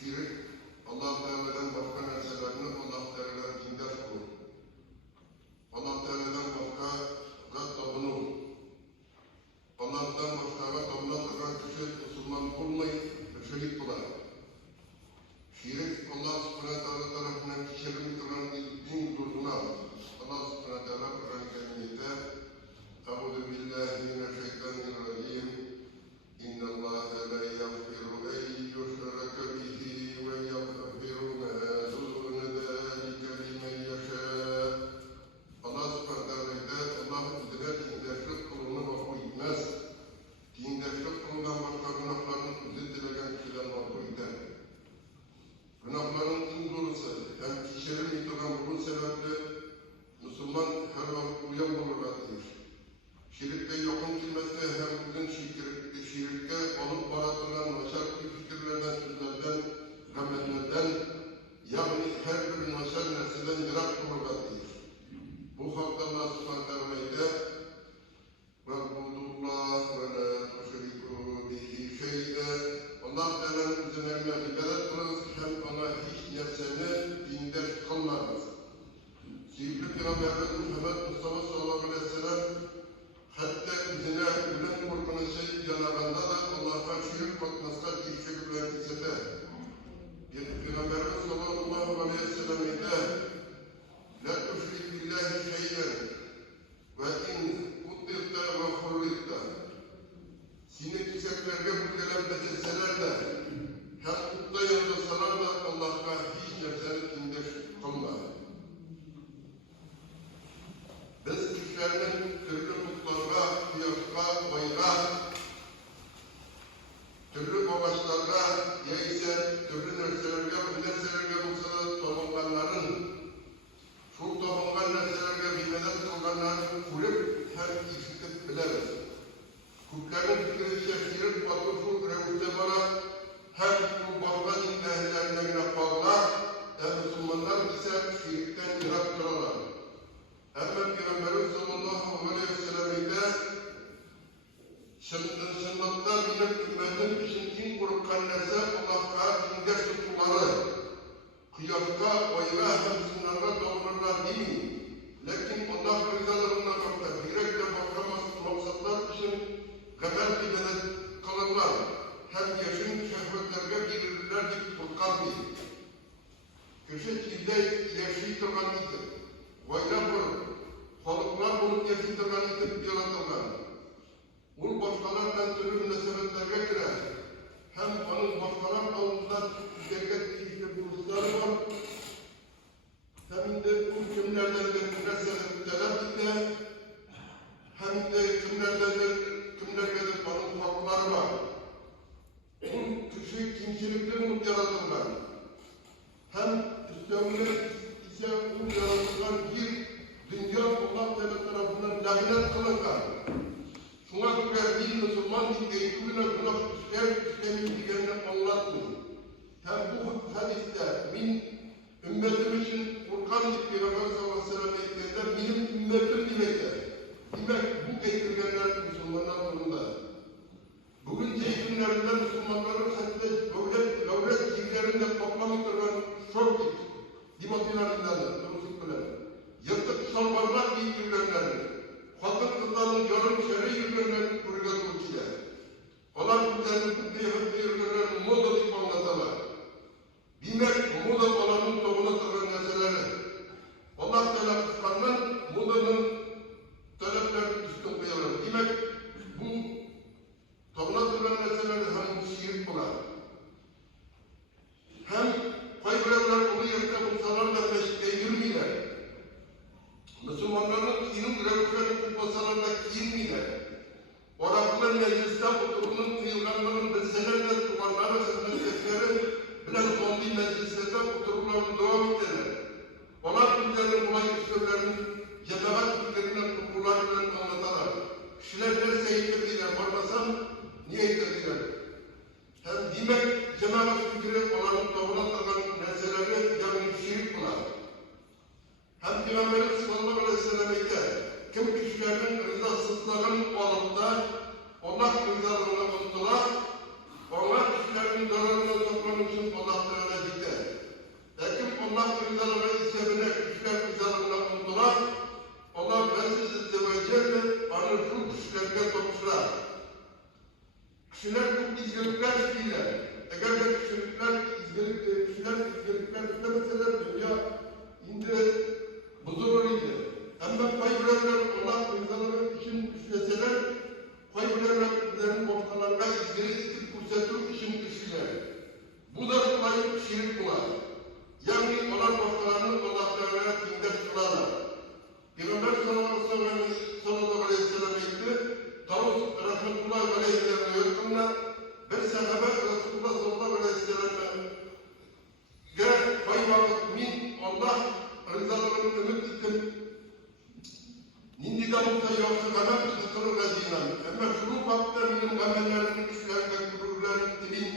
şirik, Allah Teala'dan başka meselelerini Allah Teala dindar kılır. Allah Teala'dan başka zat tapınır. Allah'tan başka tapınatılan kişi Müslüman olmayıp şirik kılar. Şirik Allah Subhanahu Teala tarafından kişilerin kılan din huzuruna Allah Subhanahu Teala Kur'an-ı Kerim'de Euzu billahi mineşşeytanirracim. İnnallâhe la yaghfiru en yushraka bihi ve yaghfiru ma dûne zâlike limen yeşâ. Allah Subhanahu Teala'da Allah üzerine dindaşlık kılını mahvolmaz. Dindaşlık kılından başka günahların özür dilegen kişiler mahvolmaz. Günahların en doğrusu, hem kişilerin itiran bunun sebeple Müslüman her vakit uyan bulurlardır. Şirkte yokun kilmesi hem bugün şirke olup baratılan başar fikirlerden, sözlerden, gametlerden, yani her bir nasıl nesilden yırak bulurlardır. Bu hakta Allah Subhanahu Teala'yla وَاعْبُدُوا وَلَا تُشْرِكُوا بِهِ شَيْئًا Allah Teala'nın üzerine ibadet kılınız, hem ona hiç nefsini dinde kılmadınız. Sevgili Peygamberimiz Muhammed Mustafa sallallahu aleyhi ve sellem hatta üzerine ölen korkunuşu yanağında da Allah'a şirik katmasına teşekkürler etsede. Peygamberimiz sallallahu aleyhi ve sellem'e la tüşrik billahi şey'en ve in kuttirte ve hurritte. Seni tüseklerge muhtelem beçeseler de hem kutta yazılsalar da Allah'a hiç nefsini dindir kılma. Biz kişilerin türlü mutlarga, kıyafka, bayga, türlü amaçlarga, ya ise türlü nerselerge bulsa da tohumlanların, şu tohumlan nerselerge bilmeden kılganların kulüp hem işitip bileriz. Kutların fikri şeşirip bakıfı revüste bana hem bu bağla dinlehlerine bağla, Müslümanlar ise şirkten yırak durarlar. Hemen Peygamberimiz sallallahu aleyhi ve sellem'de şınnatta benim ümmetim için en korkan nerse Allah'a dinde tutuları, kıyafka, oyla hem sınırlar doğrulurlar değil mi? Lakin Allah rızalarından bakta, direkte bakamaz maksatlar için gamel ibadet kalırlar. Hem yaşın şehvetlerine girirler deyip korkan değil. Kişi kilde yaşayıtırgan idir. Vayla vurur. Halklar bunu yaşayıtırgan idir yaratırlar. Bu başkalarla türlü münasebetlerine girer. Hem onun başkalar altından şirket ilişki buluşları var. Hem de bu kimlerden de münasebet talep eder. Hem de kimlerden de onun farkları var. Bu kişi kimselikte umut yaratırlar. Hem üstümüne ise umut yaratılan bir dünya Allah tarafından lanet kılınlar. Şuna göre bir Müslüman eğitimine günah işlemeyi anlatmıyor. Hem bu hadiste min ümmetim için Kur'an Peygamber sallallahu aleyhi ve sellem eğitimler benim ümmetim demektir. Demek bu eğitimler Müslümanlar durumda. Bugün eğitimlerinde Müslümanların hatta devlet ilgilerinde toplamaktaran çok dimatinarlarından konuşup bilen. Yırtık şalvarlar giydirgenler, kadın kızların yarım şerri yürgenlerin kuruyla duruşuyla. Olan kutlarını kutlayıp yürgenlerin moda deyip anlatarlar. Demek moda olanın tohuna taran meseleleri. Allah Teala kıskandan modanın taleplerini üstün koyarlar. Demek bu tohuna taran meseleleri hem şiir bular. Hem kaybederler onu yerine bulsalar da meşgule yürümeyler. Müslümanların dinin revklerini kupmasalar da giyinmeyler. Oraklar mecliste oturunun kıyılanların bilselerle duvarları hizmetleri bilen sonlu meclislerde otururlarını devam ederler. Onlar Türklerin kolay üstürlerini cemaat Türklerinden kurullarından anlatarlar. Kişilerle seyirdiler, varmasam niye eğitirdiler? Hem demek cemaat fikri olan doğuna takan meseleleri yani şirik bular. Hem Peygamberimiz sallallahu aleyhi ve sellem'de kim kişilerin rızasızlığının altında Allah rızalığına unuttular, onlar kişilerin zararına sokmak için Allah şirk bular. Yani olan başkalarının Allah'larına tindar kılarlar. Peygamber sallallahu aleyhi ve sellem etti. Tavus rahmetullahi aleyhi'den diyorlar. Bir sahabe Resulullah sallallahu aleyhi ve sellem'e gel fay vakit min Allah rızalarını ümit ettim. Nindi davulda yoksa kadar tutukları razıyla. Ama şunu vakti benim amellerinin güçlerine gururlarının dilin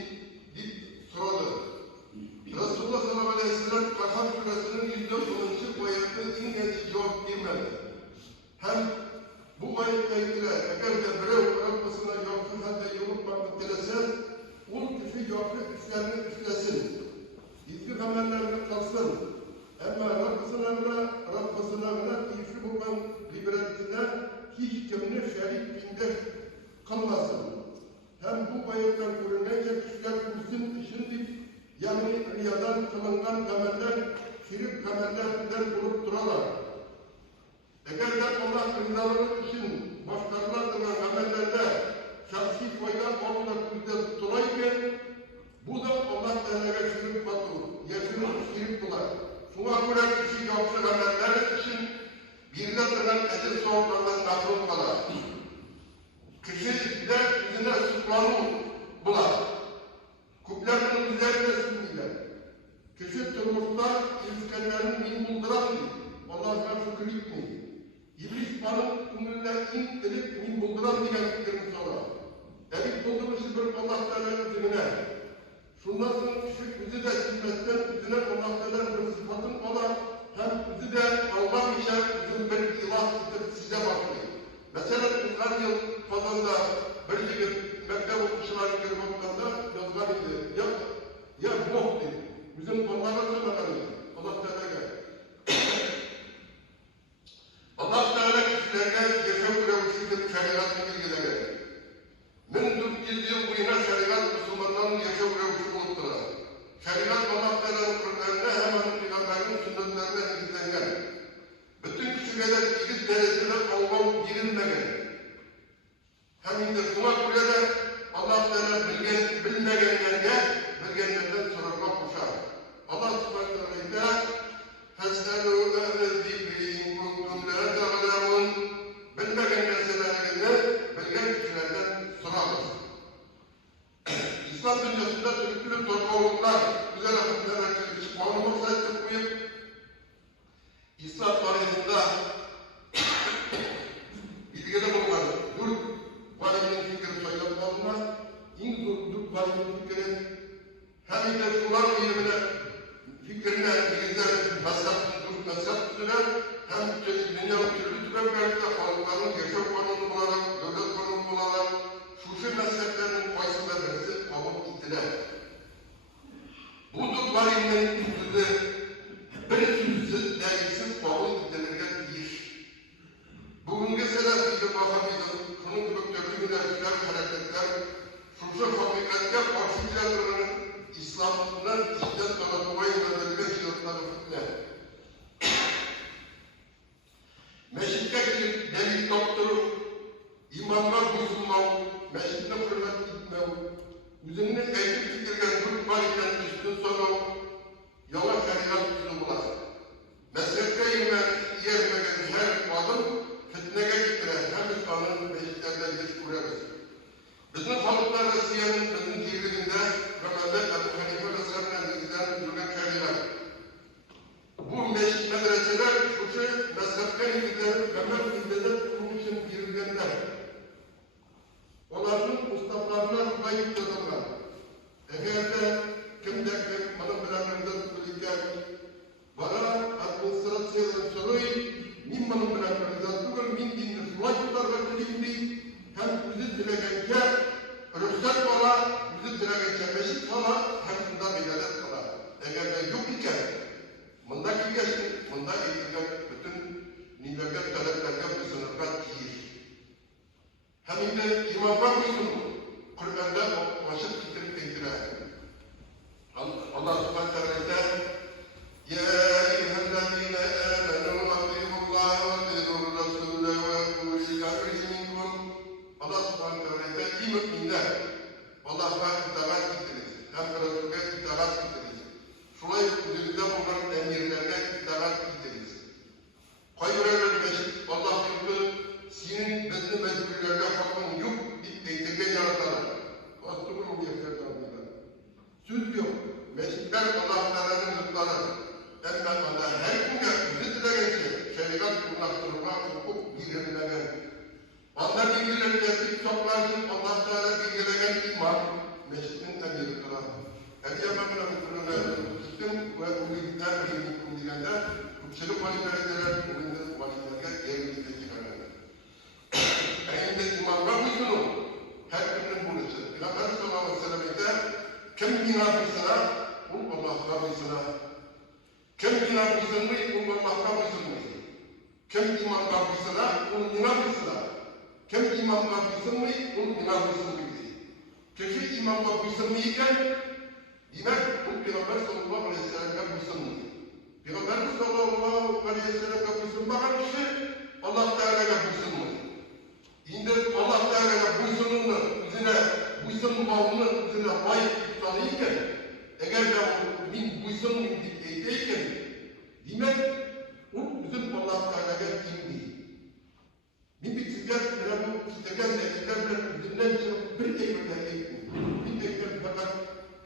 deyip soradı. Resulullah sallallahu aleyhi ve sellem Kahf suresinin 110. ayetinde ingenci cevap vermedi. Hem bu ayetle ilgili eğer de birev Rabbisine yoksa halde yolup bakıp dilese, o kişi yoksa güçlerini üstlesin. İzgir amellerini kalsın. Ama Rabbisine keyifli bulan liberalitine hiç kimine şerik bindir kılmasın. Hem bu ayetten görünence kişiler kursun işini yani riyadan kılınan ameller, şirk amellerinden olup durarlar. Eğer de Allah rızaları için başkalarının amellerde şahsi fayda olmadan bizde tutulayken bu da Allah Teala'ya şirk batır, yaşırıp şirk bular. Şuna göre kişi yaptığı ameller için birine ecir soğuklarından mahrum kalır. Kişi de yüzüne sıkmanı bular. Kublerinin üzerinde sürmüyor. Kişi turmuşta ilişkilerini bin bulduran değil. Allah'tan şükür etmiyor. İblis banın ümrüne ilk bin bulduran diyen fikrini sonra. Elik buldurmuşu bir Allah Teala'nın üzerine. Şundan sonra kişi bizi de silmekten, yüzüne Allah Teala'nın bir sıfatın olan hem bizi de Allah için bizim bir ilah getirip size bakıyor. Mesela uzun yıl fazla bir yıl mektep okuşuları görmekten yazılar idi. Ya yok dedi. Bizim onlara söylemedi. Allah Teala'ya. Allah Teala kişilerine yaşam görevlisidir şeriatı bilgileri. Min 400 yıl boyuna şeriat Müslümanların yaşam görevlisi olup durar. Şeriat Allah Teala'nın Kur'an'da hemen Peygamber'in sünnetlerine izlengen. Bütün kişilere ilgili derecede kavram girilmegen. Hem de buna göre de Allah Teala bilmeyenlerine bilgenlerden sorarma kuşar. Allah subhanahu ve teala فَاسْأَلُوا أَهْلَ الذِّكْرِ إِنْ كُنْتُمْ لَا تَعْلَمُونَ bilmeyen meselelerinde bilgen kişilerden sorarlar. İslam dünyasında türlü topluluklar güzel akımlara çıkmanı ortaya koyup İslam tarihinde ilgili bulunan Türk valinin fikri sayılmazına Türk valinin fikri hem de sular bilimine fikrine bilgiler Türk mezhepsine hem dünyanın türlü türlerde halkların yaşam kanunu bularak, devlet kanunu bularak Şuşi mezheplerinin faydalı dersi kabul ettiler. Bu Türk valinin üstünde bir sürüsü dergisiz kabul edilirken iş. Bugünkü selefliğe bakamıyordum. Şunun gibi dökümler, hareketler, Şuşi hakikatte karşı tiyatroların İslam'ın işten tanıtmayı önerdiği şiirleri fitne. Meşitteki delik doktoru, imamlar bozulmav, meşitte hürmet etmev, üzerine eğitim fikirgen Türk validen üstün sonu, yavaş Şirkler Allah Teala'nın zıtları. Emme Allah her günde bizi dilegençe şeriat kullaştırma hukuk girilmegen. Allah bilgilerindeki toplaşın Allah Teala bilgilegen iman meşrin emiridir. Eyyamamına mutluluğuna tuttum ve umidler bilgikum diyende Kutçuluk valilerinden umidler valillerine yerimizde çıkarlar. Eğinde imamlar mısınız? Her günün burası. Peygamber sallallahu aleyhi ve sellem'de kim binabısına, Allah'a bısına. Kim binabısını, Allah'a bısını. Kim imam kabısına, binabısına. Kim imam kabısını, binabısını. Kişi imam kabısını iken, demek bu Peygamber sallallahu aleyhi ve sellem'e bısını. Peygamber sallallahu aleyhi ve sellem'e bısınmayan kişi, Allah Teala'ya bısını. Şimdi Allah Teala'ya buysununu, üzerine buysunmağını üzerine layık tutanıyken, eğer de min buysunmayın deyken, demek o bizim Allah Teala'ya kim değil. Min bir sizler, bu sizlerle üzerinden bir eylülden eğitim. Bir eylülden fakat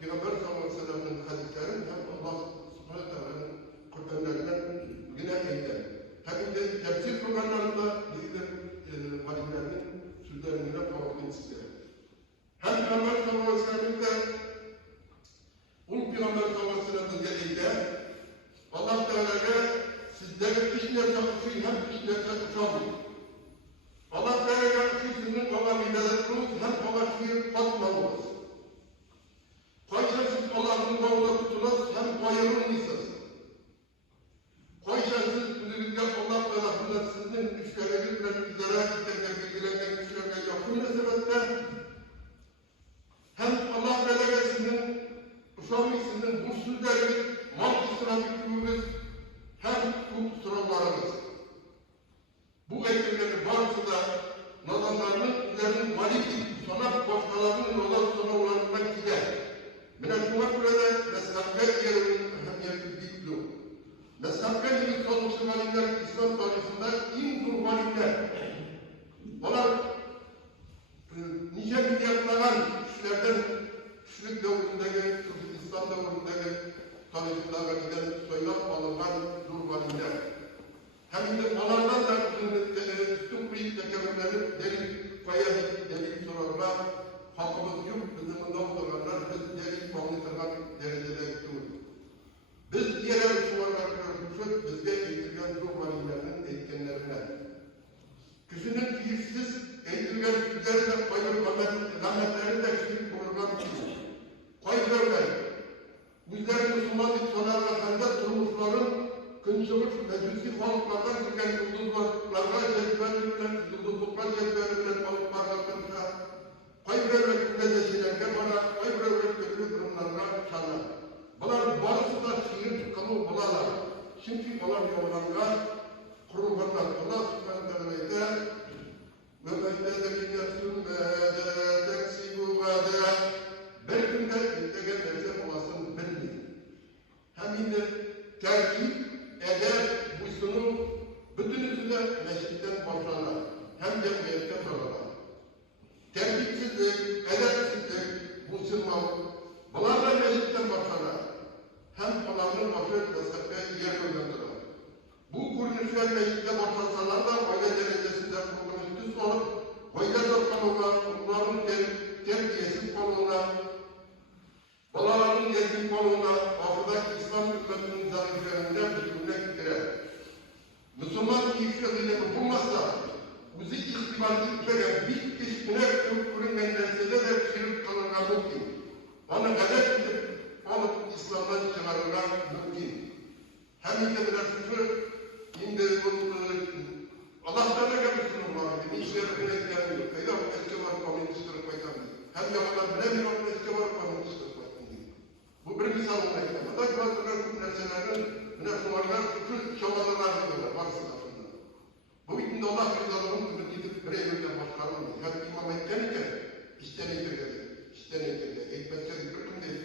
Peygamber sallallahu aleyhi ve sellem'in hadislerin hem Allah subhanahu teala'nın Kur'anlarından yine eylem. Hem de tefsir programlarında bizler valimlerinin sözlerinden kavaklayın size. Hem Peygamber sallallahu aleyhi ve sellem'de Peygamber sallallahu aleyhi ve sellem'in dediğinde Allah Teala'ya sizlerin işine çalışıyor hem işine çalışıyor. Allah Teala'ya sizin Allah minnetiniz hem Allah şiir katmanınız. Koysa siz Allah'ın doğuda tutunuz hem koyarın mısınız? Koysa siz üzerinde Allah tarafından sizin düşlerinizle izara gittikler bilgilerine güçlerine yakın meselesinde hem Allah Teala'ya sizin uşağımızsının bursuzları, mal israfımız hem hukuk sıralarımız. Bu eğitimlerin bazısı da nazarlarının üzerinin valiki, sanat başkalarının olan sınavlarından gider. Münasıbet burada meslek yerinin önemli büyüklüğü. Meslek yerinin sonuçlu valimler İslam tarihinde en zor valimler. Onlar nice milyarlanan kişilerden kişilik devrindeki, İslam devrindeki tarihinde giden soylar alınan zor valimler. Hem de onlardan da üstün büyük tekerrürlerin delil, fayadik, delil sorarlar, hakkımız yok, bizim olanlar biz delil bağlıtırlar derecede gittiğimiz. Biz diğer suvarlar görmüşüz, bizde eğitilgen zor valimlerinin eğitkenlerine. Kişinin fiilsiz eğitilgen üzerinde koyduğu rahmetlerini de kişilik program için. Koyduğu bizlerin Müslümanlık sonarlarında durmuşların kınçılık meclisi balıklardan çıkan yıldızlarla cezbelerinden, yıldızlıklar cezbelerinden balıklarla kaybederek münezeşilerine bana kaybederek kötü durumlarına çalar. Bunlar bazısı da şiir tıkanı bularlar. Çünkü onlar yollarlar, kurulurlar. Allah subhanahu ve teala وَمَنْتَذَرِيَ سُمَّدَ تَكْسِبُ غَدَى belki de integrallerse olasın belli. Hem de terkip eder buysunu bütünüzüne meşritten başlarlar. Hem de meşritten başlarlar. Terkipsizlik, edepsizlik, buysunma, bunlarla meşritten başlarlar. Hem onların başı meslekte yer koyulurlar. Bu kuruluşlar meşritte başlarsalar da öyle derecesinde kuruluşsuz olup, öyle zorlanırlar, onların terbiyesiz konumuna, balaların gezgin konumuna, Afrika'daki İslam hükümetinin zariflerinde bütününe getirir. Müslüman ilişkileri bulmazsa, bizi ihtimal etmeden bir kişine kültürün mendersede de şirk kalırlar mümkün. Onu hedef edip, onu İslam'dan çıkarırlar mümkün. Hem de bir suçu, şimdi Allah'tan da gelmişsin var. İşleri bile gelmiyor. Kayda eski var komünistleri koyamıyor. Hem de onlar bilemiyor eski var komünistleri koyamıyor. Bu bir misal olmayı. Ama da bazı nesnelerin Müslümanlar suçu şavalarlar diyorlar. Varsa aslında. Bu bitinde Allah rızalığının gidip bir evlilikten başkanılmıyor. Yani imam etkenken işten eğitirler. İşten eğitirler. Eğitmezse bir kırkım değil.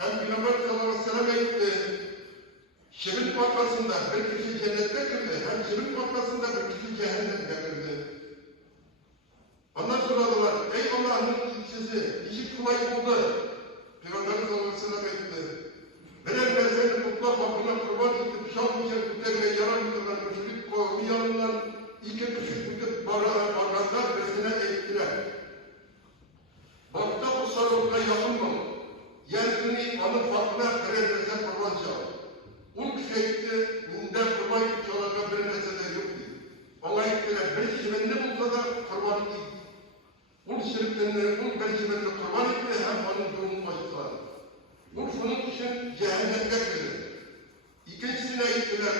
Hem Peygamber sallallahu aleyhi ve sellem eğitti. Şirin patlasında bir kişi cennette girdi, hem şirin patlasında bir kişi cehennemde girdi. Ondan sorarlar, ey Allah'ın elçisi, işi kolay oldu. Peygamber sallallahu aleyhi ve sellem etti. Bu şunun için cehennemde kılır. İkincisine ittiler,